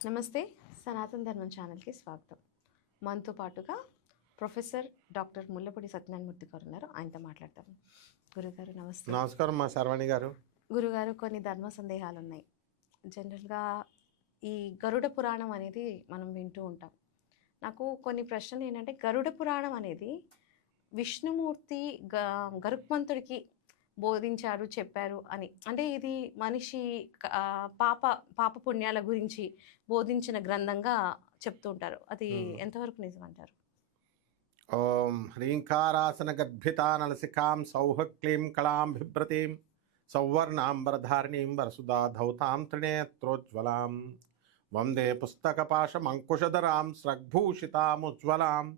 నమస్తే. సనాతన ధర్మం ఛానల్కి స్వాగతం. మనతో పాటుగా ప్రొఫెసర్ డాక్టర్ ముల్లపూడి సత్యనారాయణమూర్తి గారు ఉన్నారు. ఆయనతో మాట్లాడతాం. గురుగారు నమస్తే. నమస్కారం మా శర్వాణి గారు. గురుగారు, కొన్ని ధర్మ సందేహాలు ఉన్నాయి. జనరల్గా ఈ గరుడ పురాణం అనేది మనం వింటూ ఉంటాం. నాకు కొన్ని ప్రశ్నలు ఏంటంటే, గరుడ పురాణం అనేది విష్ణుమూర్తి గరుత్మంతుడికి బోధించారు, చెప్పారు అని. అంటే ఇది మనిషి పాప పుణ్యాల గురించి బోధించిన గ్రంథంగా చెప్తూ ఉంటారు. అది ఎంతవరకు నిజమంటారు? ఓం హ్రీంకారాసన గద్భితానలసికాం సౌహ క్లీం కళాం బిభ్రతీం సౌవర్ణాంబరధారిణీం వరసుదా ధౌతాం త్రినేత్రోజ్వలాం వందే పుస్తకపాశమంకుశధరాం స్రగ్భూషితాముజ్వలాం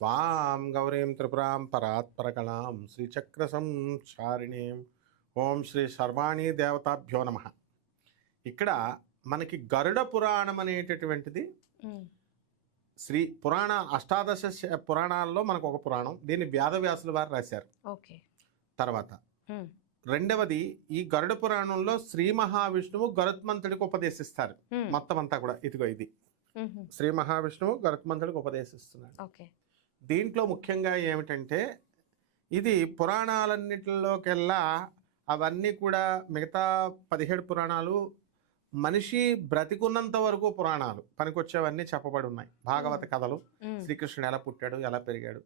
త్వాం గౌరీం త్రిపురాం పరాత్పరకళాం శ్రీచక్ర సంచారిణీం. ఓం శ్రీ శర్వాణి దేవతాభ్యో నమః. ఇక్కడ మనకి గరుడ పురాణం అనేటటువంటిది శ్రీ పురాణ అష్టాదశ పురాణాల్లో మనకు ఒక పురాణం. దీన్ని వ్యాసవ్యాసుల వారు రాశారు. ఓకే. తర్వాత రెండవది, ఈ గరుడ పురాణంలో శ్రీ మహావిష్ణువు గరుత్మంతుడికి ఉపదేశిస్తారు. మొత్తం అంతా కూడా ఇదిగో ఇది శ్రీ మహావిష్ణువు గరుత్మంతుడికి ఉపదేశిస్తున్నాడు. ఓకే. దీంట్లో ముఖ్యంగా ఏమిటంటే, ఇది పురాణాలన్నిటిలోకెల్లా అవన్నీ కూడా మిగతా 17 పురాణాలు మనిషి బ్రతికున్నంత వరకు పురాణాలు పనికొచ్చేవన్నీ చెప్పబడి ఉన్నాయి. భాగవత కథలు, శ్రీకృష్ణుడు ఎలా పుట్టాడు, ఎలా పెరిగాడు,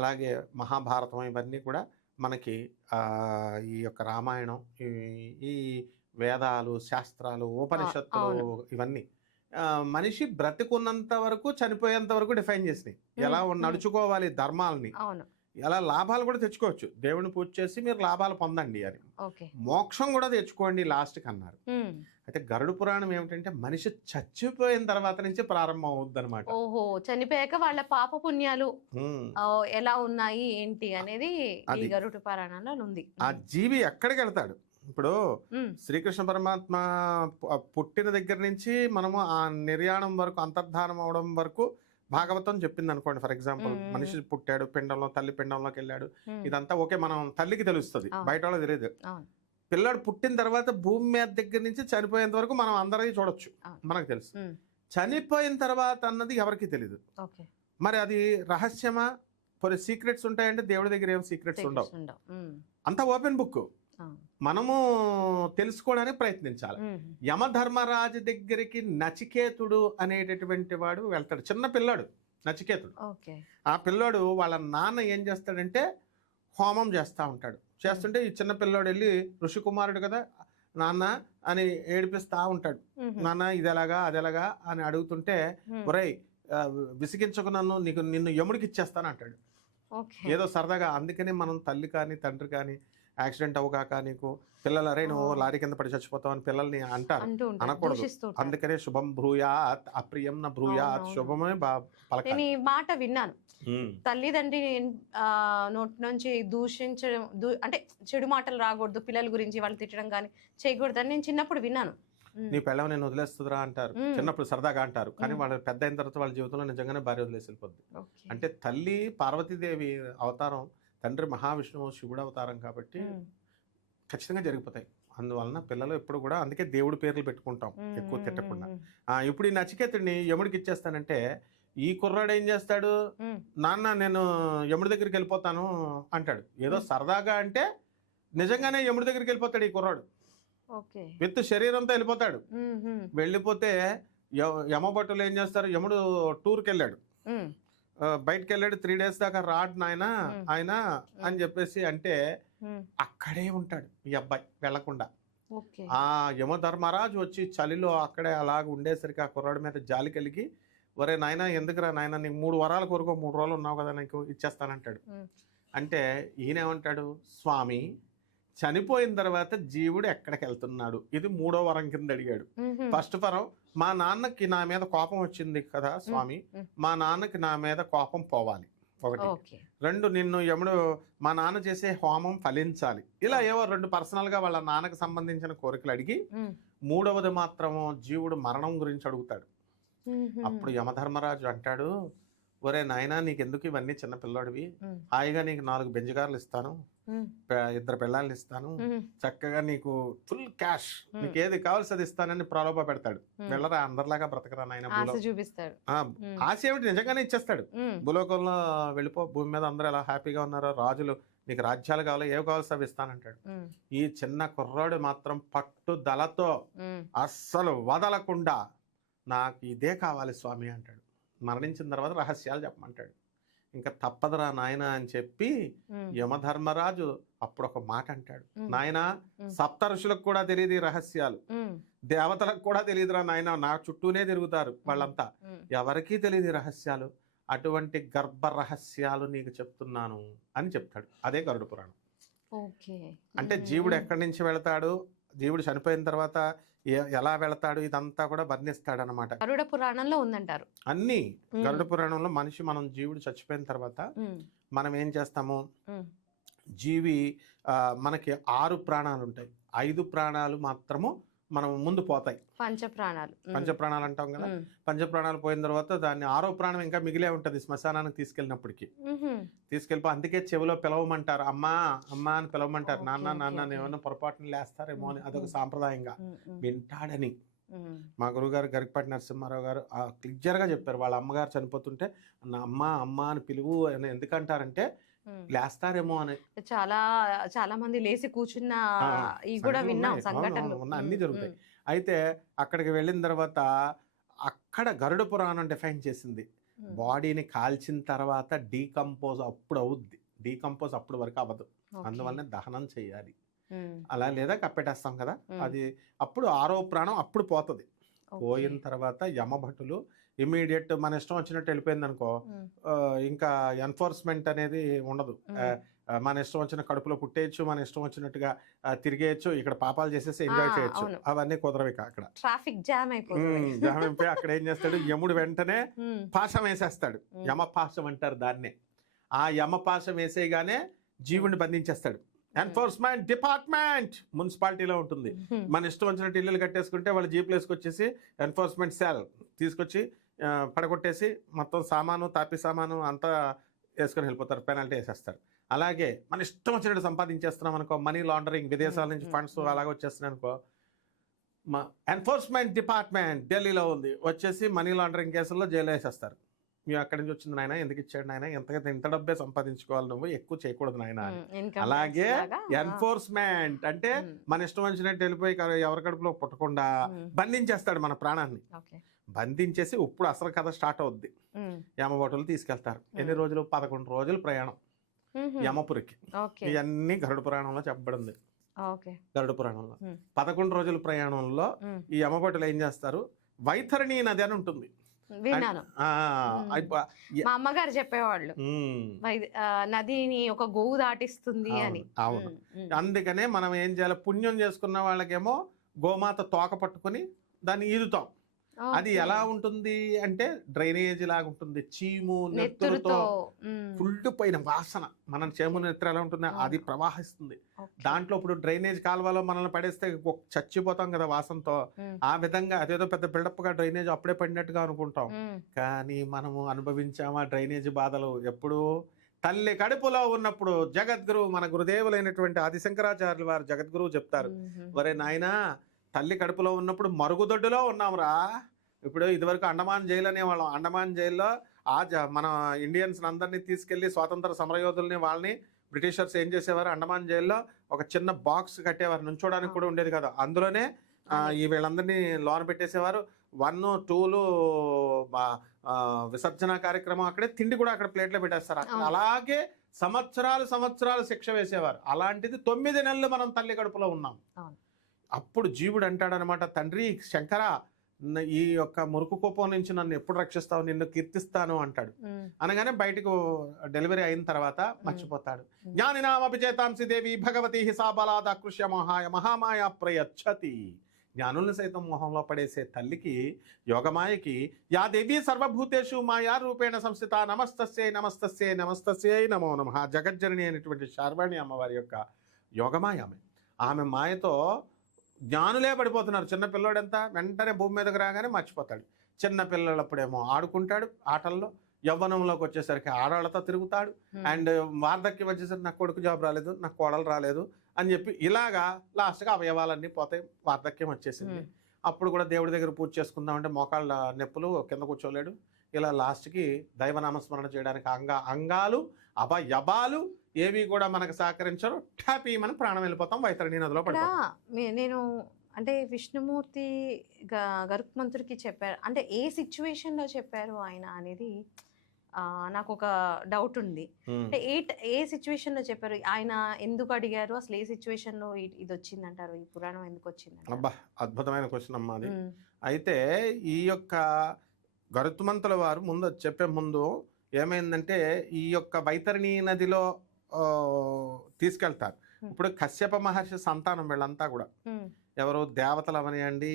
అలాగే మహాభారతం, ఇవన్నీ కూడా మనకి ఈ యొక్క రామాయణం, ఈ వేదాలు, శాస్త్రాలు, ఉపనిషత్తులు, ఇవన్నీ మనిషి బ్రతికున్నంత వరకు చనిపోయేంత వరకు డిఫైన్ చేసినాయి. ఎలా నడుచుకోవాలి ధర్మాలని, ఎలా లాభాలు కూడా తెచ్చుకోవచ్చు. దేవుని పూజ చేసి మీరు లాభాలు పొందండి అని, మోక్షం కూడా తెచ్చుకోండి లాస్ట్కి అన్నారు. అయితే గరుడ పురాణం ఏమిటంటే, మనిషి చచ్చిపోయిన తర్వాత నుంచి ప్రారంభం అవుద్ది అనమాట. ఓహో, చనిపోయాక వాళ్ళ పాప పుణ్యాలు ఎలా ఉన్నాయి ఏంటి అనేది గరుడ పురాణంలో ఉంది. ఆ జీవి ఎక్కడికి వెళ్తాడు. ఇప్పుడు శ్రీకృష్ణ పరమాత్మ పుట్టిన దగ్గర నుంచి మనము ఆ నిర్యాణం వరకు, అంతర్ధానం అవడం వరకు భాగవతం చెప్పింది అనుకోండి. ఫర్ ఎగ్జాంపుల్, మనిషి పుట్టాడు, పిండంలో, తల్లి పిండంలోకి వెళ్ళాడు, ఇదంతా ఓకే, మనం తల్లికి తెలుస్తుంది, బయట వాళ్ళకి తెలియదు. పిల్లాడు పుట్టిన తర్వాత భూమి మీద దగ్గర నుంచి చనిపోయేంత వరకు మనం అందరికీ చూడొచ్చు, మనకు తెలుసు. చనిపోయిన తర్వాత అన్నది ఎవరికి తెలియదు. మరి అది రహస్యమా, కొన్ని సీక్రెట్స్ ఉంటాయంటే దేవుడి దగ్గర ఏం సీక్రెట్స్ ఉండవు, అంతా ఓపెన్ బుక్. మనము తెలుసుకోవడానికి ప్రయత్నించాలి. యమధర్మరాజు దగ్గరికి నచికేతుడు అనేటటువంటి వాడు వెళ్తాడు. చిన్న పిల్లాడు నచికేతుడు. ఆ పిల్లాడు వాళ్ళ నాన్న ఏం చేస్తాడంటే హోమం చేస్తూ ఉంటాడు. చేస్తుంటే ఈ చిన్న పిల్లాడు వెళ్ళి, ఋషికుమారుడు కదా నాన్న అని ఏడిపిస్తా ఉంటాడు. నాన్న ఇది ఎలాగా అది ఎలాగా అని అడుగుతుంటే, ఒరేయ్ విసిగించకు నన్ను, నిన్ను యముడికి ఇచ్చేస్తాను అంటాడు. ఏదో సరదాగా. అందుకని మనం తల్లి కానీ తండ్రి కానీ యాక్సిడెంట్ అవగాక నీకు పిల్లలు, అరే నువ్వు లారీ కింద పడి చచ్చిపోతావు అని పిల్లల్ని అంటారు, అనకూడదు. అందుకనే శుభం బ్రూయాత్ అప్రియం న బ్రూయాత్ శుభమే పలకాలి. నేను ఈ మాట విన్నాను. తల్లిదండ్రి నోటి నుంచి దూషించడం, అంటే చెడు మాటలు రాకూడదు, పిల్లల గురించి వాళ్ళు తిట్టడం కానీ చేయకూడదు అని నేను చిన్నప్పుడు విన్నాను. నీ పెళ్ళం నేను వదిలేస్తుందిరా అంటారు చిన్నప్పుడు, సరదాగా అంటారు. కానీ వాళ్ళు పెద్ద అయిన తర్వాత వాళ్ళ జీవితంలో నిజంగానే భార్య వదిలేసి వెళ్ళిపోద్ది. అంటే తల్లి పార్వతీదేవి అవతారం, తండ్రి మహావిష్ణువు శివుడు అవతారం కాబట్టి ఖచ్చితంగా జరిగిపోతాయి. అందువలన పిల్లలు ఎప్పుడు కూడా, అందుకే దేవుడి పేర్లు పెట్టుకుంటాం ఎక్కువ తిట్టకుండా. ఇప్పుడు ఈ నచికేతుడిని యముడికి ఇచ్చేస్తానంటే, ఈ కుర్రాడు ఏం చేస్తాడు, నాన్న నేను యముడి దగ్గరికి వెళ్ళిపోతాను అంటాడు. ఏదో సరదాగా అంటే నిజంగానే యముడి దగ్గరికి వెళ్ళిపోతాడు ఈ కుర్రాడు. విత్ శరీరంతో వెళ్ళిపోతాడు. వెళ్ళిపోతే యమభటులు ఏం చేస్తారు, యముడు టూర్కి వెళ్ళాడు, బయటకు వెళ్ళాడు, 3 days దాకా రాడ్ నాయన ఆయన అని చెప్పేసి అంటే, అక్కడే ఉంటాడు ఈ అబ్బాయి వెళ్లకుండా. ఆ యమధర్మరాజు వచ్చి చలిలో అక్కడే అలాగ ఉండేసరికి ఆ కుర్రాడి మీద జాలి కలిగి, ఒరే నాయన ఎందుకురా నాయన, నీకు 3 వరాల కొరకు 3 రోజులు ఉన్నావు కదా, నీకు ఇచ్చేస్తానంటాడు. అంటే ఈయనేమంటాడు, స్వామి చనిపోయిన తర్వాత జీవుడు ఎక్కడికి వెళ్తున్నాడు, ఇది 3వ వరం కింద అడిగాడు. ఫస్ట్ వరం, మా నాన్నకి నా మీద కోపం వచ్చింది కదా స్వామి, మా నాన్నకి నా మీద కోపం పోవాలి, ఒకటి. 2, నిన్ను యముడు మా నాన్న చేసే హోమం ఫలించాలి. ఇలా ఏవో 2 పర్సనల్గా వాళ్ళ నాన్నకు సంబంధించిన కోరికలు అడిగి, 3వది మాత్రం జీవుడు మరణం గురించి అడుగుతాడు. అప్పుడు యమధర్మరాజు అంటాడు, ఒరే నాయనా నీకెందుకు ఇవన్నీ చిన్న పిల్లోడివి, ఉమ్, హాయిగా నీకు 4 బెంజుకార్లు ఇస్తాను, ఉమ్, 2 పిల్లల్ని ఇస్తాను, ఉమ్, చక్కగా నీకు ఫుల్ క్యాష్, ఉమ్, నీకు ఏది కావాల్సి అది ఇస్తానని ప్రలోభ పెడతాడు. ఉమ్. వెళ్ళరా అందరిలాగా బ్రతకరా నాయన ఆశ భూలో. చూపిస్తాడు. ఆ, ఉమ్, ఆశ ఏమిటి, నిజంగానే ఇచ్చేస్తాడు. ఉమ్, భూలోకంలో వెళ్ళిపో, భూమి మీద అందరూ ఎలా హ్యాపీగా ఉన్నారో, రాజులు నీకు రాజ్యాలు కావాలో ఏవి కావాల్సి అవి ఇస్తానంటాడు. ఉమ్, ఈ చిన్న కుర్రాడు మాత్రం పట్టుదలతో ఉమ్, అస్సలు వదలకుండా నాకు ఇదే కావాలి స్వామి అంటాడు. మరణించిన తర్వాత రహస్యాలు చెప్పమంటాడు. ఇంకా తప్పదురా నాయన అని చెప్పి ఉమ్, యమధర్మరాజు అప్పుడు ఒక మాట అంటాడు. ఉమ్, నాయన ఉమ్, సప్తఋషులకు కూడా తెలియదు ఈ రహస్యాలు, ఉమ్, దేవతలకు కూడా తెలియదురా నాయన, నా చుట్టూనే తిరుగుతారు వాళ్ళంతా, ఉమ్. ఎవరికీ తెలియదు ఈ రహస్యాలు, అటువంటి గర్భ రహస్యాలు నీకు చెప్తున్నాను అని చెప్తాడు. అదే గరుడ పురాణం. ఓకే. అంటే ఉమ్, జీవుడు ఉమ్, ఎక్కడి నుంచి వెళతాడు, జీవుడు చనిపోయిన తర్వాత ఎలా వెళతాడు, ఇదంతా కూడా వర్ణిస్తాడు అనమాట. గరుడ పురాణంలో ఉందంటారు. అన్నీ ఉమ్, గరుడ పురాణంలో మనం జీవుడు చచ్చిపోయిన తర్వాత ఉమ్, మనం ఏం చేస్తాము, ఉమ్, జీవి మనకి 6 ప్రాణాలు ఉంటాయి, 5 ప్రాణాలు మాత్రము మనం ముందు పోతాయి. పంచప్రాణాలు. ఉమ్, పంచప్రాణాలు అంటాం కదా. ఉమ్, పంచప్రాణాలు పోయిన తర్వాత దాన్ని 6వ ప్రాణం ఇంకా మిగిలే ఉంటుంది శ్మశానానికి తీసుకెళ్ళినప్పటికీ. ఉహుం. తీసుకెళ్ళిపో, అందుకే చెవిలో పిలవమంటారు, అమ్మా అమ్మా అని పిలవమంటారు. ఓకే, నాన్న ఓకే, నాన్న ఓకే. ఏమన్నా పొరపాటుని లేస్తారేమో అని, అదొక ఉమ్, సాంప్రదాయంగా ఉమ్, ఉమ్, వింటాడని. ఉమ్, మా గురుగారు గరికపాటి నరసింహారావు గారు క్లియర్గా చెప్పారు. వాళ్ళ అమ్మగారు చనిపోతుంటే నా అమ్మ అమ్మ అని పిలువు అని ఎందుకంటారంటే ఉమ్. లేస్తారేమో అని. చాలా చాలా మంది లేచి కూర్చున్న ఆ, ఇవి కూడా సంఘటనలు విన్నాం, ఉన్నాయి. సంఘటనలు. అవును, అన్నీ ఉమ్, జరుగుతాయి. ఉమ్, అయితే అక్కడికి వెళ్ళిన తర్వాత అక్కడ గరుడ పురాణం డిఫైన్ చేసింది, ఉమ్. బాడీని కాల్చిన తర్వాత డీకంపోజ్ అప్పుడు అవుద్ది, డీకంపోజ్ అప్పుడు వరకు అవ్వదు, ఓకే. అందువల్లనే దహనం చేయాలి. ఉమ్, అలా లేదా కప్పెట్టేస్తాం కదా, ఉమ్. అది అప్పుడు 6వ ప్రాణం అప్పుడు పోతుంది. ఓకే. పోయిన తర్వాత యమభటులు ఇమీడియట్ మన ఇష్టం వచ్చినట్టు వెళ్ళిపోయింది అనుకో, ఉమ్, ఇంకా ఎన్ఫోర్స్మెంట్ అనేది ఉండదు. ఉమ్. మన ఇష్టం వచ్చిన కడుపులో పుట్టేయచ్చు, మన ఇష్టం వచ్చినట్టుగా తిరిగేయచ్చు, ఇక్కడ పాపాలు చేసేసి ఎంజాయ్ చేయొచ్చు. అవును. అవన్నీ కుదరవు ఇక అక్కడ. ట్రాఫిక్ జామ్ అయిపోతుంది. జామ్ అయిపోయి అక్కడ ఏం చేస్తాడు యముడు, వెంటనే ఉమ్, పాశం వేసేస్తాడు. ఉమ్. యమపాశం అంటారు దాన్నే. ఆ యమపాశం వేసేయగానే జీవుడిని బంధించేస్తాడు. ఎన్ఫోర్స్మెంట్ డిపార్ట్మెంట్ మున్సిపాలిటీలో ఉంటుంది. ఉమ్, మన ఇష్టం వచ్చినట్టు ఇల్లులు కట్టేసుకుంటే వాళ్ళు జీపులు వేసుకొచ్చేసి ఎన్ఫోర్స్మెంట్ సెల్ తీసుకొచ్చి పడగొట్టేసి మొత్తం సామాను, తాపి సామాను అంతా వేసుకొని వెళ్ళిపోతారు, పెనాల్టీ వేసేస్తారు. అలాగే మన ఇష్టం వచ్చినట్టు సంపాదించేస్తున్నాం అనుకో, మనీ లాండరింగ్, విదేశాల నుంచి ఫండ్స్ అలాగే వచ్చేస్తున్నాయి అనుకో, మా ఎన్ఫోర్స్మెంట్ డిపార్ట్మెంట్ ఢిల్లీలో ఉంది, వచ్చేసి మనీ లాండరింగ్ కేసుల్లో జైలు వేసేస్తారు. మేము అక్కడి నుంచి వచ్చింది నాయన, ఎందుకు ఇచ్చాడు నాయన, ఇంత డబ్బే సంపాదించుకోవాలి, నువ్వు ఎక్కువ చేయకూడదు నాయన అని. income అలాగే tax లాగా. ఎన్ఫోర్స్మెంట్ అంటే ఉమ్, మన ఇష్టం వచ్చినట్టు వెళ్ళిపోయి ఎవరి కడుపులో పుట్టకుండా ఉమ్, బంధించేస్తాడు మన ప్రాణాన్ని. ఓకే. బంధించేసి ఇప్పుడు అసలు కథ స్టార్ట్ అవుద్ది. ఉమ్, యమభటులు తీసుకెళ్తారు. ఎన్ని రోజులు, 11 రోజులు ప్రయాణం ఉహుం. యమపురికి. ఓకే. ఇవన్నీ గరుడ పురాణంలో చెప్పబడింది. ఓకే. గరుడ పురాణంలో ఉమ్, 11 రోజుల ప్రయాణంలో ఉమ్, ఈ యమభటులు ఏం చేస్తారు, వైతరణి నది అని ఉంటుంది. విన్నాను. ఆ, ఉమ్. అయిపో- మా అమ్మగారు చెప్పేవాళ్ళు, ఉమ్, నదిని ఒక గోవు దాటిస్తుంది అని. అవును. ఉమ్, ఉమ్. అందుకనే మనం ఏం చేయాలి, పుణ్యం చేసుకున్న వాళ్ళకేమో గోమాత తోక పట్టుకొని దాన్ని ఈదుతాం. అది ఓకే. ఎలా ఉంటుంది అంటే డ్రైనేజ్ లాగా ఉంటుంది, చీము నెత్తురుతో. నెత్తురుతో ఉమ్, ఫుల్ పైన వాసన. మన చేము నెత్తురు ఎలా ఉంటుంది, అవును. అది ప్రవాహిస్తుంది. ఓకే. దాంట్లో ఇప్పుడు డ్రైనేజ్ కాలువలో మనల్ని పడేస్తే చచ్చిపోతాం కదా వాసనతో. ఉమ్, ఆ విధంగా అదేదో పెద్ద బిల్డప్ గా డ్రైనేజ్ అప్పుడే పడినట్టుగా అనుకుంటాం, ఉమ్, కానీ మనము అనుభవించామా డ్రైనేజ్ బాధలు ఎప్పుడు తల్లి కడుపులో ఉన్నప్పుడు. జగద్గురు మన గురుదేవులైనటువంటి ఆదిశంకరాచార్యులు వారు జగద్గురువు చెప్తారు, ఉమ్, ఒరే నాయనా తల్లి కడుపులో ఉన్నప్పుడు మరుగుదొడ్డులో ఉన్నాంరా. ఇప్పుడు ఇదివరకు అండమాన్ జైలు అనేవాళ్ళం. అండమాన్ జైల్లో మన ఇండియన్స్ అందరినీ తీసుకెళ్లి స్వాతంత్ర సమరయోధుల్ని వాళ్ళని బ్రిటిషర్స్ ఏం చేసేవారు, అండమాన్ జైల్లో ఒక చిన్న బాక్స్ కట్టేవారు, నుంచోడానికి కూడా ఉండేది కదా, అందులోనే ఈ వీళ్ళందరినీ లోన పెట్టేసేవారు. 1, 2 విసర్జన కార్యక్రమం అక్కడే, తిండి కూడా అక్కడ ప్లేట్లో పెట్టేస్తారు. అలాగే సంవత్సరాలు శిక్ష వేసేవారు. అలాంటిది 9 నెలలు మనం తల్లి కడుపులో ఉన్నాం. అప్పుడు జీవుడు అంటాడనమాట, తండ్రి శంకర, ఈ యొక్క మురుకు కోపం నుంచి నన్ను ఎప్పుడు రక్షిస్తావు, నిన్ను కీర్తిస్తాను అంటాడు. అనగానే బయటకు డెలివరీ అయిన తర్వాత మర్చిపోతాడు. జ్ఞానినామపి చేతాంసి దేవి భగవతి హిసాబలాద కృష్య మహామాయ ప్రయచ్చతి. జ్ఞానుల్ని సైతం మోహంలో పడేసే తల్లికి, యోగమాయకి, యా దేవి సర్వభూతేషు మాయా రూపేణ సంస్థిత నమస్తస్యై నమస్తస్యై నమస్తస్యై నమో నమః. జగజ్జనని అయినటువంటి శార్వాణి అమ్మవారి యొక్క యోగమాయ ఆమె మాయతో జ్ఞానులే పడిపోతున్నారు. చిన్నపిల్లోడంతా వెంటనే భూమి మీదకి రాగానే మర్చిపోతాడు. చిన్నపిల్లలప్పుడేమో ఆడుకుంటాడు ఆటల్లో, యవ్వనంలోకి వచ్చేసరికి ఆడవాళ్ళతో తిరుగుతాడు. అండ్ వార్ధక్యం వచ్చేసరికి నాకు కొడుకు జాబ్ రాలేదు, నాకు కోడలు రాలేదు అని చెప్పి ఇలాగా లాస్ట్గా అవయవాలన్నీ పోతాయి. వార్ధక్యం వచ్చేసింది. అప్పుడు కూడా దేవుడి దగ్గర పూజ చేసుకుందామంటే మోకాళ్ళ నొప్పులు, కింద కూర్చోలేడు. ఇలా లాస్ట్కి దైవనామస్మరణ చేయడానికి అంగాలు అభయబాలు ఏవి కూడా మనకు సహకరించరు. హ్యాపీ మనం ప్రాణం వెళ్ళిపోతాం, వైతరణి నదిలో పడిపోతాం. నేను అంటే విష్ణుమూర్తి గరుత్మంతుడికి చెప్పారు అంటే ఏ సిచ్యువేషన్లో చెప్పారు ఆయన అనేది నాకు ఒక డౌట్ ఉంది. అంటే ఏ సిచ్యువేషన్లో చెప్పారు ఆయన, ఎందుకు అడిగారు, అసలు ఏ సిచ్యువేషన్లో ఇది వచ్చిందంటారు, ఈ పురాణం ఎందుకు వచ్చింది? అబ్బా, అద్భుతమైన క్వశ్చన్ అమ్మా అది. అయితే ఈ యొక్క గరుత్మంతుల వారు చెప్పే ముందు ఏమైందంటే ఈ యొక్క వైతరణి నదిలో తీసుకెళ్తారు. ఇప్పుడు కశ్యప మహర్షి సంతానం వీళ్ళంతా కూడా ఎవరు, దేవతలు అవనియండి,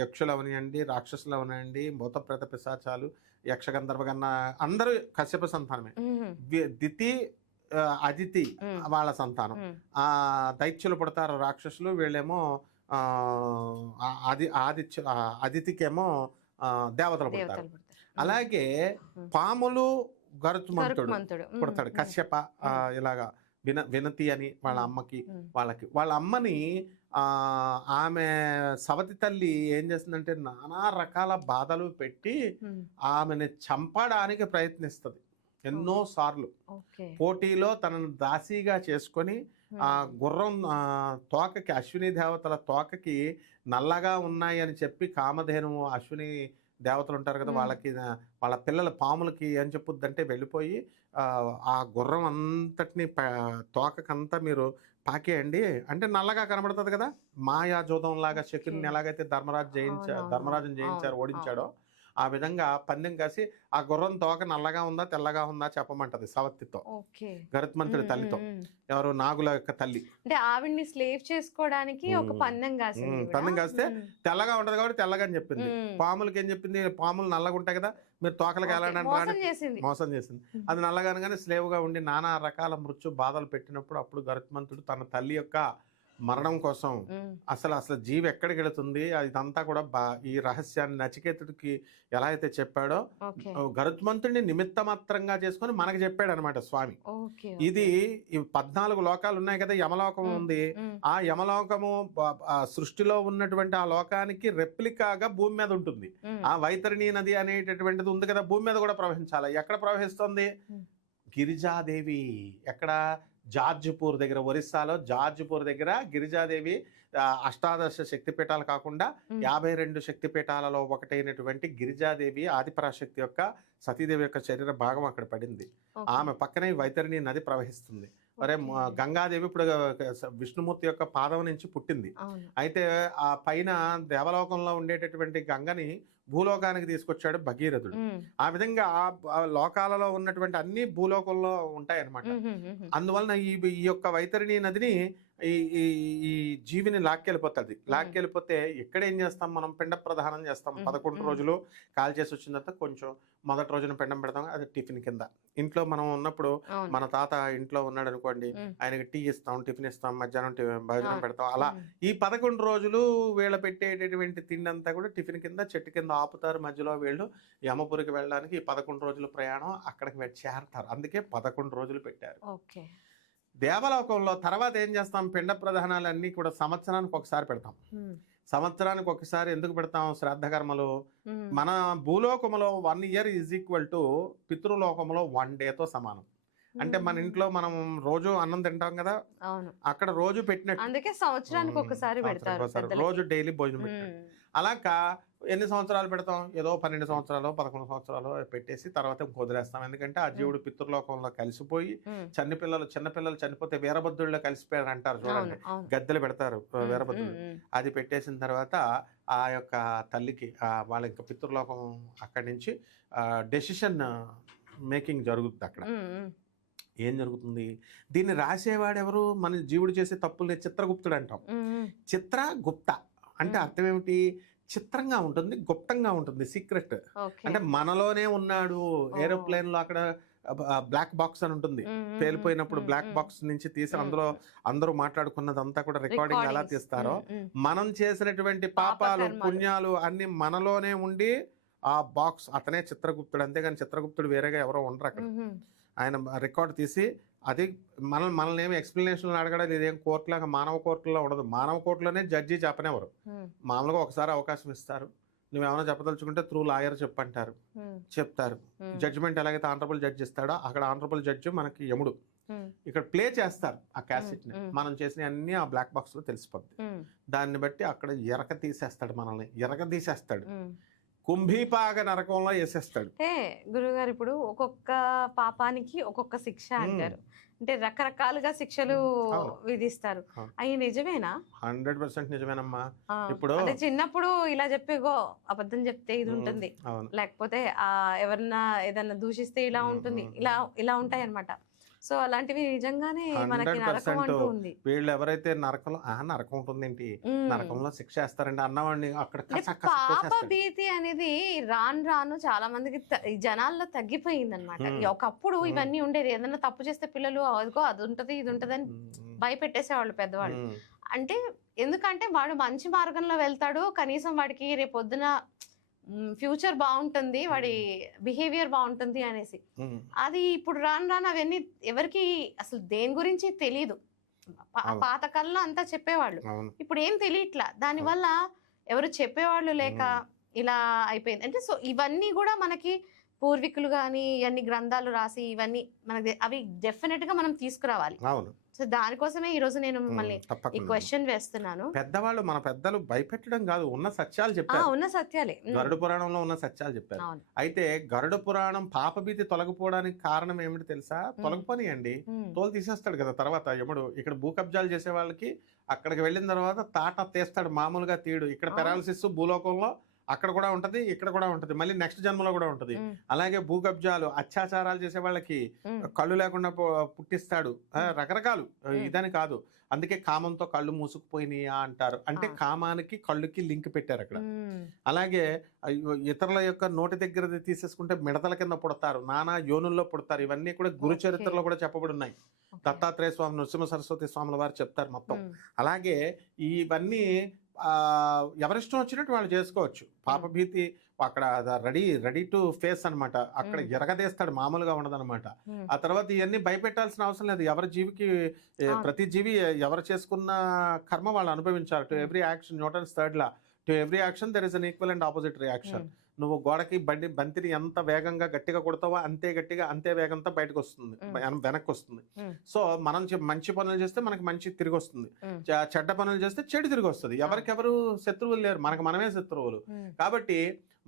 యక్షులు అవనియండి, రాక్షసులు అవనియండి, భూత ప్రేత పిశాచాలు, యక్షగంధర్వగన్న అందరూ కశ్యప సంతానమే. దితి అదితి వాళ్ళ సంతానం. దైత్యులు పుడతారు రాక్షసులు, వీళ్ళేమో అదితికేమో దేవతలు పుడతారు. అలాగే పాములు గరుత్మంతుడు పుడతాడు. కశ్యప ఇలాగా వినతి అని వాళ్ళ అమ్మకి, వాళ్ళ అమ్మని ఆమె సవతి తల్లి ఏం చేస్తుందంటే నానా రకాల బాధలు పెట్టి ఆమెను చంపడానికి ప్రయత్నిస్తుంది ఎన్నో సార్లు. పోటీలో తనను దాసీగా చేసుకొని ఆ గుర్రం తోకకి, అశ్విని దేవతల తోకకి నల్లగా ఉన్నాయి అని చెప్పి కామధేనువు అశ్విని దేవతలు ఉంటారు కదా, వాళ్ళ పిల్లల పాములకి ఏం చెప్పుద్దంటే వెళ్ళిపోయి ఆ గుర్రం అంతటిని తోకకంతా మీరు పాకేయండి అంటే నల్లగా కనబడుతుంది కదా. మాయాజోదం లాగా శకుని ఎలాగైతే ధర్మరాజుని జయించారు, ఓడించాడో ఆ విధంగా పందెం కాసి ఆ గుర్రం తోక నల్లగా ఉందా తెల్లగా ఉందా చెప్పమంటది సవతితో, గరుత్మంతుడి తల్లితో. ఎవరు, నాగుల యొక్క తల్లి. అంటే ఆవిడ్ని స్లేవ్ చేసుకోవడానికి ఒక పందెం కాస్తే తెల్లగా ఉంటది కాబట్టి తెల్లగా అని చెప్పింది. పాములకి ఏం చెప్పింది, పాములు నల్లగా ఉంటాయి కదా, మీరు తోకలకి వెళ్ళడానికి మోసం చేసింది. అది నల్లగానే స్లేవ్ గా ఉండి నానా రకాల మృత్యు బాధలు పెట్టినప్పుడు అప్పుడు గరుత్మంతుడు తన తల్లి యొక్క మరణం కోసం అసలు జీవి ఎక్కడికి వెళుతుంది ఇదంతా కూడా ఈ రహస్యాన్ని నచికేతుడికి ఎలా అయితే చెప్పాడో గరుత్మంతుడిని నిమిత్త మాత్రంగా చేసుకొని మనకి చెప్పాడు అనమాట స్వామి. ఇది 14 లోకాలు ఉన్నాయి కదా, యమలోకం ఉంది. ఆ యమలోకము సృష్టిలో ఉన్నటువంటి ఆ లోకానికి రెప్లికాగా భూమి మీద ఉంటుంది. ఆ వైతరణి నది అనేటటువంటిది ఉంది కదా, భూమి మీద కూడా ప్రవహించాలి. ఎక్కడ ప్రవహిస్తుంది? గిరిజాదేవి ఎక్కడ? జార్జ్పూర్ దగ్గర, ఒరిస్సాలో జార్జ్పూర్ దగ్గర గిరిజాదేవి అష్టాదశ శక్తిపీఠాలు కాకుండా 52 శక్తిపీఠాలలో ఒకటైనటువంటి గిరిజాదేవి ఆదిపరాశక్తి యొక్క సతీదేవి యొక్క శరీర భాగం అక్కడ పడింది. ఆమె పక్కనే వైతరణి నది ప్రవహిస్తుంది. మరే గంగాదేవి ఇప్పుడు విష్ణుమూర్తి యొక్క పాదం నుంచి పుట్టింది. అయితే ఆ పైన దేవలోకంలో ఉండేటటువంటి గంగని భూలోకానికి తీసుకొచ్చాడు భగీరథుడు. ఆ విధంగా ఆ లోకాలలో ఉన్నటువంటి అన్ని భూలోకంలో ఉంటాయన్నమాట. అందువలన ఈ యొక్క వైతరణి నదిని ఈ జీవిని లాక్కెళ్ళిపోతుంది. లాక్కెళ్ళిపోతే ఎక్కడ ఏం చేస్తాం మనం? పిండ ప్రదానం చేస్తాం. 11 రోజులు కాల్ చేసి వచ్చిన తర్వాత కొంచెం మొదటి రోజున పిండం పెడతాం, అది టిఫిన్ కింద. ఇంట్లో మనం ఉన్నప్పుడు మన తాత ఇంట్లో ఉన్నాడు అనుకోండి, ఆయనకి టీ ఇస్తాం, టిఫిన్ ఇస్తాం, మధ్యాహ్నం భోజనం పెడతాం. అలా ఈ 11 రోజులు వీళ్ళ పెట్టేటటువంటి తిండి అంతా కూడా టిఫిన్ కింద చెట్టు కింద ఆపుతారు. మధ్యలో వీళ్ళు యమపురికి వెళ్ళడానికి 11 రోజుల ప్రయాణం అక్కడికి చేరతారు. అందుకే 11 రోజులు పెట్టారు. దేవలోకంలో తర్వాత ఏం చేస్తాం? పిండ ప్రధానాలన్నీ కూడా సంవత్సరానికి ఒకసారి పెడతాం. సంవత్సరానికి ఒకసారి ఎందుకు పెడతాం? శ్రాద్ధ కర్మలు. మన భూలోకములో 1 year ఈజ్ ఈక్వల్ టు పితృలోకంలో 1 dayతో సమానం. అంటే మన ఇంట్లో మనం రోజు అన్నం తింటాం కదా, అక్కడ రోజు పెట్టినట్టు. అందుకే సంవత్సరానికి ఒకసారి పెడతారు, రోజు డైలీ భోజనం పెట్టారు. అలాగా ఎన్ని సంవత్సరాలు పెడతాం? ఏదో 12 సంవత్సరాలు 11 సంవత్సరాలు పెట్టేసి తర్వాత వదిలేస్తాం. ఎందుకంటే ఆ జీవుడు పితృలోకంలో కలిసిపోయి చిన్నపిల్లలు చనిపోతే వీరభద్రుల్లో కలిసిపోయారు అంటారు చూడండి, గద్దెలు పెడతారు వీరభద్రుడు. అది పెట్టేసిన తర్వాత ఆ యొక్క తల్లికి వాళ్ళ ఇంకా పితృలోకం అక్కడి నుంచి డెసిషన్ మేకింగ్ జరుగుతుంది. అక్కడ ఏం జరుగుతుంది? దీన్ని రాసేవాడు ఎవరు? మన జీవుడు చేసే తప్పుల్ని చిత్రగుప్తుడు అంటాం. చిత్రగుప్త అంటే అర్థం ఏమిటి? చిత్రంగా ఉంటుంది, గుప్తంగా ఉంటుంది, సీక్రెట్. అంటే మనలోనే ఉన్నాడు. ఏరోప్లేన్ లో అక్కడ బ్లాక్ బాక్స్ అని ఉంటుంది, పేలిపోయినప్పుడు బ్లాక్ బాక్స్ నుంచి తీసి అందులో అందరూ మాట్లాడుకున్నదంతా కూడా రికార్డింగ్ ఎలా తీస్తారో, మనం చేసినటువంటి పాపాలు పుణ్యాలు అన్ని మనలోనే ఉండి ఆ బాక్స్ అతనే చిత్రగుప్తుడు, అంతేగాని చిత్రగుప్తుడు వేరేగా ఎవరో ఉండరు అక్కడ. ఆయన రికార్డు తీసి అది మనల్ని ఏమి ఎక్స్ప్లెనేషన్ అడగడం, ఇదేం కోర్టులాగా మానవ కోర్టులో ఉండదు. మానవ కోర్టులోనే జడ్జి చెప్పనివ్వరు, మామూలుగా ఒకసారి అవకాశం ఇస్తారు. నువ్వేమైనా చెప్పదలుచుకుంటే త్రూ లాయర్ చెప్పంటారు, చెప్తారు. జడ్జిమెంట్ ఎలాగైతే ఆనరబుల్ జడ్జి ఇస్తాడో అక్కడ ఆనరబుల్ జడ్జి మనకి యముడు. ఇక్కడ ప్లే చేస్తారు ఆ క్యాసెట్ ని, మనం చేసిన అన్ని ఆ బ్లాక్ బాక్స్ లో తెలిసిపోద్ది. దాన్ని బట్టి అక్కడ ఎరక తీసేస్తాడు, మనల్ని ఎరక తీసేస్తాడు, కుంభీపాగ నరకంలో వేసేస్తాడు. గురుగారు ఇప్పుడు ఒక్కొక్క పాపానికి ఒక్కొక్క శిక్ష అంటారు, అంటే రకరకాలుగా శిక్షలు విధిస్తారు. అవి నిజమేనా? 100% నిజమేనమ్మా. ఇప్పుడు చిన్నప్పుడు ఇలా చెప్పేగో అబద్ధం చెప్తే ఇది ఉంటుంది, లేకపోతే ఎవరన్నా ఏదన్నా దూషిస్తే ఇలా ఉంటుంది, ఇలా ఉంటాయి అన్నమాట. సో అలాంటివి నిజంగానే మనకి నరకం అంటూ ఉంది. వీళ్ళు ఎవరైతే నరకంలో నరకం ఉంటుంది ఏంటి, నరకంలో శిక్ష వేస్తారండి అన్నవాడిని అక్కడ. పాప భీతి అనేది రాను చాలా మందికి జనాల్లో తగ్గిపోయింది అనమాట. ఒకప్పుడు ఇవన్నీ ఉండేది, ఏదైనా తప్పు చేస్తే పిల్లలు అదిగో అది ఉంటది ఇది ఉంటది అని భయపెట్టేసేవాళ్ళు పెద్దవాళ్ళు. అంటే ఎందుకంటే వాడు మంచి మార్గంలో వెళ్తాడు, కనీసం వాడికి రేపొద్దున ఫ్యూచర్ బాగుంటుంది, వాడి బిహేవియర్ బాగుంటుంది అనేసి. అది ఇప్పుడు రాను అవన్నీ ఎవరికి అసలు దేని గురించి తెలియదు. పాతకాలంలో అంతా చెప్పేవాళ్ళు, ఇప్పుడు ఏం తెలియట్లా. దానివల్ల ఎవరు చెప్పేవాళ్ళు లేక ఇలా అయిపోయింది. అంటే సో ఇవన్నీ కూడా మనకి పూర్వీకులు కానీ ఇవన్నీ గ్రంథాలు రాసి ఇవన్నీ మనకి అవి డెఫినెట్ గా మనం తీసుకురావాలి. సో దానికోసమే ఈ రోజు నేను మిమ్మల్ని ఈ క్వశ్చన్ వేస్తున్నాను. పెద్దవాళ్ళు మన పెద్దలు భయపెట్టడం కాదు, ఉన్న సత్యాలు చెప్పారు. ఉన్న సత్యాలే గరుడ పురాణంలో ఉన్న సత్యాలు చెప్పారు. అయితే గరుడ పురాణం పాపభీతి తొలగిపోవడానికి కారణం ఏమిటి తెలుసా? తొలగిపోనియండి, తోలు తీసేస్తాడు కదా తర్వాత యముడు. ఇక్కడ భూ కబ్జాలు చేసే వాళ్ళకి అక్కడికి వెళ్ళిన తర్వాత తాట తీస్తాడు, మామూలుగా తీడు. ఇక్కడ పెరాలసిస్ భూలోకంలో అక్కడ కూడా ఉంటది, ఇక్కడ కూడా ఉంటది, మళ్ళీ నెక్స్ట్ జన్మలో కూడా ఉంటది. అలాగే భూ కబ్జాలు అత్యాచారాలు చేసే వాళ్ళకి కళ్ళు లేకుండా పుట్టిస్తాడు. రకరకాలు ఇదని కాదు, అందుకే కామంతో కళ్ళు మూసుకుపోయినాయి అంటారు. అంటే కామానికి కళ్ళుకి లింక్ పెట్టారు అక్కడ. అలాగే ఇతరుల యొక్క నోటి దగ్గర తీసేసుకుంటే మిడతల కింద పుడతారు, నానా యోనుల్లో పుడతారు. ఇవన్నీ కూడా గురు చరిత్రలో కూడా చెప్పబడి ఉన్నాయి. దత్తాత్రేయ స్వామి, నృసింహ సరస్వతి స్వాముల వారు చెప్తారు మొత్తం. అలాగే ఇవన్నీ ఎవరిష్టం వచ్చినట్టు వాళ్ళు చేసుకోవచ్చు. పాపభీతి అక్కడ రెడీ టు ఫేస్ అనమాట. అక్కడ ఎరగదేస్తాడు, మామూలుగా ఉండదన్నమాట. ఆ తర్వాత ఇవన్నీ భయపెట్టాల్సిన అవసరం లేదు. ఎవరి జీవికి ప్రతి జీవి ఎవరు చేసుకున్న కర్మ వాళ్ళు అనుభవించారు. To every action, Newton's third law, to every action there is an equal and opposite reaction. నువ్వు గోడకి బంతిని ఎంత వేగంగా గట్టిగా కొడతావో అంతే గట్టిగా అంతే వేగంతో బయటకు వస్తుంది, వెనక్కి వస్తుంది. సో మనం మంచి పనులు చేస్తే మనకి మంచి తిరిగి వస్తుంది, చెడ్డ పనులు చేస్తే చెడు తిరిగి వస్తుంది. ఎవరికెవరు శత్రువులు లేరు, మనకు మనమే శత్రువులు. కాబట్టి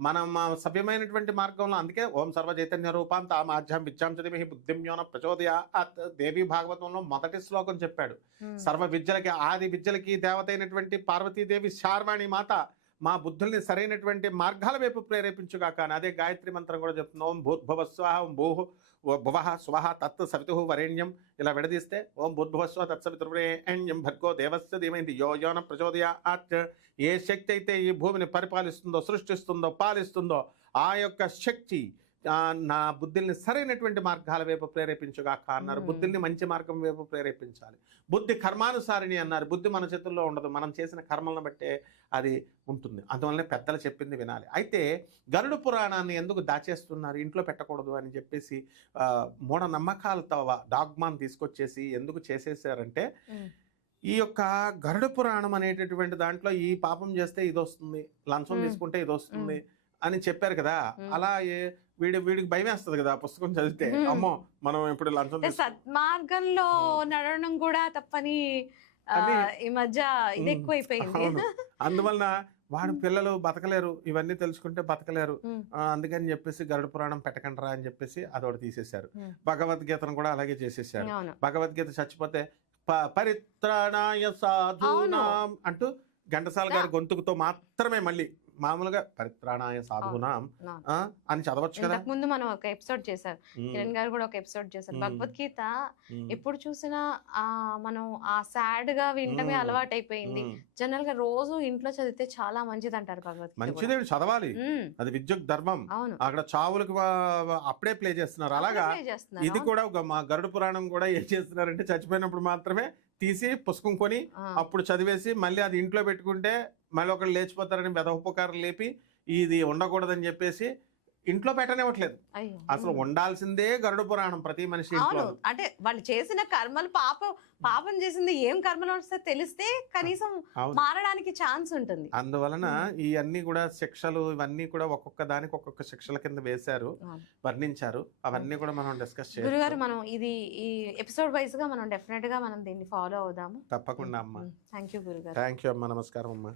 మనం సభ్యమైనటువంటి మార్గంలో, అందుకే ఓం సర్వ చైతన్య రూపాం తామాధ్యాం విద్యాం చదివి బుద్ధిమ్యోన ప్రచోదయాత్ దేవి భాగవతంలో మొదటి శ్లోకం చెప్పాడు. సర్వ విద్యలకి ఆది విద్యలకి దేవత అయినటువంటి పార్వతీదేవి శార్వాణి మాత మా బుద్ధుల్ని సరైనటువంటి మార్గాల వైపు ప్రేరేపించుగాక అని అదే గాయత్రి మంత్రం కూడా చెప్తుంది. ఓం భూర్భువస్వ ఓం భువః స్వః తత్ సవితుః వరేణ్యం. ఇలా విడదీస్తే ఓం భూర్భువస్వ తత్సవితుర్వరేణ్యం భర్గో దేవస్య ధీమహి ధియో యో నః ప్రచోదయాత్. ఏ శక్తి అయితే ఈ భూమిని పరిపాలిస్తుందో, సృష్టిస్తుందో, పాలిస్తుందో ఆ యొక్క శక్తి నా బుద్ధుల్ని సరైనటువంటి మార్గాల వైపు ప్రేరేపించుగాక అన్నారు. బుద్ధుల్ని మంచి మార్గం వైపు ప్రేరేపించాలి. బుద్ధి కర్మానుసారిణి అన్నారు. బుద్ధి మన చేతుల్లో ఉండదు, మనం చేసిన కర్మలను బట్టే అది ఉంటుంది. అందువల్లనే పెద్దలు చెప్పింది వినాలి. అయితే గరుడ పురాణాన్ని ఎందుకు దాచేస్తున్నారు, ఇంట్లో పెట్టకూడదు అని చెప్పేసి మూఢనమ్మకాలతో డాగ్మాన్ తీసుకొచ్చేసి ఎందుకు చేసేసారంటే, ఈ యొక్క గరుడ పురాణం అనేటటువంటి దాంట్లో ఈ పాపం చేస్తే ఇది వస్తుంది, లంచం తీసుకుంటే ఇది వస్తుంది అని చెప్పారు కదా. అలా వీడికి భయం వేస్తుంది కదా పుస్తకం చదివితే, అమ్మో మనం ఇప్పుడు లంచం సత్మార్గంలో నడవడం కూడా తప్పని ఈ మధ్య ఇది ఎక్కువైపోయింది. అందువలన వాడు పిల్లలు బతకలేరు, ఇవన్నీ తెలుసుకుంటే బతకలేరు, అందుకని చెప్పేసి గరుడ పురాణం పెట్టకండిరా అని చెప్పేసి అదొకటి తీసేశారు. భగవద్గీతను కూడా అలాగే చేసేసారు. భగవద్గీత చచ్చిపోతే పరిత్రాణాయ సాధూనాం అంటూ ఘంటసాల గారి గొంతుకుతో మాత్రమే మళ్ళీ మామూలుగా పరిత్రాణాయ సాధూనాం అని చదవచ్చు కదా. ముందు మనం ఒక ఎపిసోడ్ చేశారు, కిరణ్ గారు కూడా ఒక ఎపిసోడ్ చేశారు. భగవద్గీత ఎప్పుడు చూసినా మనం ఆ సాడ్ గా వింటమే అలవాటు అయిపోయింది. జనరల్ గా రోజు ఇంట్లో చదివితే చాలా మంచిది అంటారు భగవద్గీత. మంచిదే, చదవాలి, అది విద్యుత్ ధర్మం. అక్కడ చావులకు అప్పుడే ప్లే చేస్తున్నారు. అలాగా ఇది కూడా మా గరుడ పురాణం కూడా ఏం చేస్తున్నారంటే చచ్చిపోయినప్పుడు మాత్రమే తీసి పుస్తకం కొని అప్పుడు చదివేసి మళ్ళీ అది ఇంట్లో పెట్టుకుంటే మళ్ళీ ఒకళ్ళు లేచిపోతారని ఉపకారం లేపి ఇది ఉండకూడదని చెప్పేసి ఇంట్లో పెట్టనివ్వట్లేదు. అయ్యో అసలు ఉండాల్సిందే గరుడ పురాణం ప్రతి మనిషి ఇంట్లో. అవును, అంటే వాళ్ళు చేసిన కర్మలు పాపం చేసింది ఏం కర్మలు వస్తే తెలిస్తే కనీసం అవును. మారడానికి ఛాన్స్ ఉంటుంది. అందువలన ఇవన్నీ కూడా శిక్షలు ఇవన్నీ కూడా ఒక్కొక్క దానికి ఒక్కొక్క శిక్షల కింద వేశారు, అవును. వర్ణించారు. అవన్నీ కూడా మనం డిస్కస్ గురుగారు చేయాలి. మనం ఈ ఎపిసోడ్ వైజ్ గా మనం డెఫినెట్ గా మనం దీన్ని ఫాలో అవుదాము. తప్పకుండా అమ్మా. థ్యాంక్ యూ గురుగారు. థ్యాంక్ యూ అమ్మా. నమస్కారం అమ్మా.